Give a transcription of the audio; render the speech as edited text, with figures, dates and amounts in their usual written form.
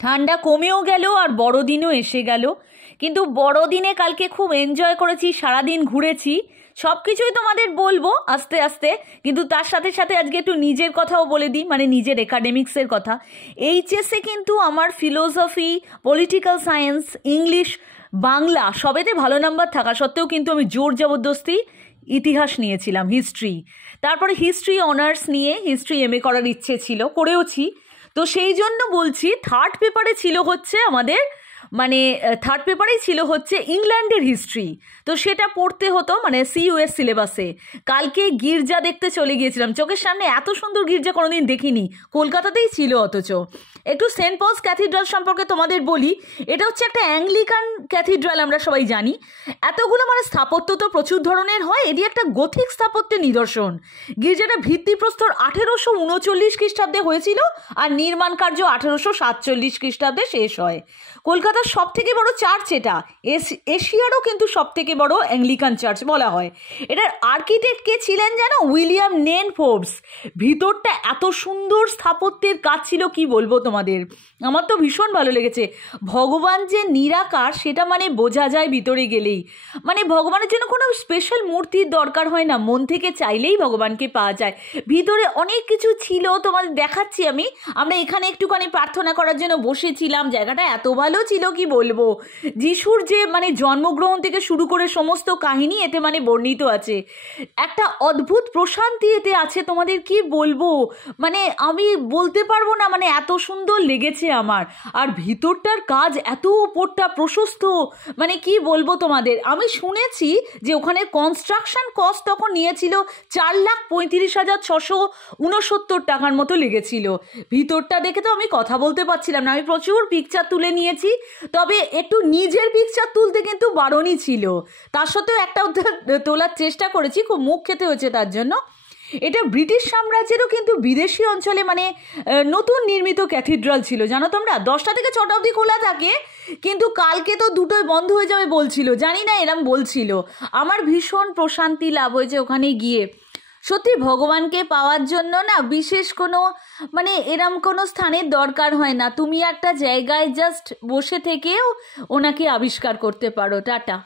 ঠান্ডা কমেও গেল আর বড়দিনও এসে গেল। কিন্তু বড়দিনে কালকে খুব এনজয় করেছি, সারাদিন ঘুরেছি, সব কিছুই তোমাদের বলবো আস্তে আস্তে। কিন্তু তার সাথে সাথে আজকে একটু নিজের কথাও বলে দিই, মানে নিজের একাডেমিক্সের কথা। এইচএসে কিন্তু আমার philosophy, political science, English, Bangla সবেতে ভালো নাম্বার থাকা সত্ত্বেও কিন্তু আমি জোর জবরদস্তি ইতিহাস নিয়েছিলাম, হিস্ট্রি। তারপরে হিস্ট্রি অনার্স নিয়ে হিস্ট্রি এমএ করার ইচ্ছে ছিল, করেওছি। তো সেই জন্য বলছি, থার্ড পেপারে ছিল হচ্ছে আমাদের, মানে থার্ড পেপারেই ছিল হচ্ছে ইংল্যান্ডের হিস্ট্রি। তো সেটা পড়তে হতো মানে সিইউএস সিলেবাসে। কালকে গির্জা দেখতে চলে গিয়েছিলাম, চোখের সামনে এত সুন্দর গির্জা কোনোদিন দেখিনি, কলকাতাতেই ছিল। অথচ একটু সেন্ট পলস ক্যাথিড্রাল সম্পর্কে তোমাদের বলি। এটা হচ্ছে একটা অ্যাংলিকান ক্যাথিড্রাল, আমরা সবাই জানি। এতগুলো মানে স্থাপত্য তো প্রচুর ধরনের হয়, এটি একটা গথিক স্থাপত্যের নিদর্শন। গির্জাটা ভিত্তিপ্রস্তর 1839 খ্রিস্টাব্দে হয়েছিল আর নির্মাণ কার্য 1847 খ্রিস্টাব্দে শেষ হয়। কলকাতার সব থেকে বড় চার্চ এটা, এশিয়ারও কিন্তু সব থেকে বড় অ্যাংলিকান চার্চ বলা হয়। এটার আর্কিটেক্ট কে ছিলেন জানো? উইলিয়াম নেন ফোর্বস। ভিতরটা এত সুন্দর স্থাপত্যের কাজ ছিল, কি বলবো তোমাদের, আমার তো ভীষণ ভালো লেগেছে। ভগবান যে নিরাকার সেটা মানে বোঝা যায় ভিতরে গেলেই। মানে ভগবানের জন্য কোনো স্পেশাল মূর্তির দরকার হয় না, মন থেকে চাইলেই ভগবানকে পাওয়া যায়। ভিতরে অনেক কিছু ছিল, তোমাদের দেখাচ্ছি আমি। আমরা এখানে একটুখানি প্রার্থনা করার জন্য বসেছিলাম, জায়গাটা এত ভালো ছিল কি বলবো। যিশুর যে মানে জন্মগ্রহণ থেকে শুরু করে সমস্ত কাহিনী এতে মানে বর্ণিত আছে। একটা অদ্ভুত প্রশান্তি এতে আছে, তোমাদের কি বলবো, মানে আমি বলতে পারবো না, মানে এত সুন্দর লেগেছে আমার। আর ভিতরটার কাজ এত, ওপরটা প্রশস্ত, মানে কি বলবো তোমাদের। আমি শুনেছি যে ওখানে কনস্ট্রাকশন কস্ট তখন নিয়েছিল 4,35,669 টাকার মতো লেগেছিল। ভিতরটা দেখে তো আমি কথা বলতে পারছিলাম না, আমি প্রচুর পিকচার তুলে নিয়েছি। তবে একটু নিজের পিকচার তুলতে কিন্তু বারণই ছিল, তার সত্ত্বেও একটা তোলার চেষ্টা করেছি, খুব মুখ খেতে হয়েছে তার জন্য। এটা ব্রিটিশ সাম্রাজ্যেরও কিন্তু বিদেশি অঞ্চলে মানে নতুন নির্মিত ক্যাথিড্রাল ছিল, জানো তোমরা। 10টা থেকে 6টা অবধি খোলা থাকে, কিন্তু কালকে তো 2টোয় বন্ধ হয়ে যাবে বলছিল, জানি না, এরম বলছিল। আমার ভীষণ প্রশান্তি লাভ হয়েছে ওখানে গিয়ে। সত্যি ভগবানকে পাওয়ার জন্য না বিশেষ কোনো মানে এরম কোনো স্থানের দরকার হয় না, তুমি একটা জায়গায় জাস্ট বসে থেকেও ওনাকে আবিষ্কার করতে পারো। টাটা।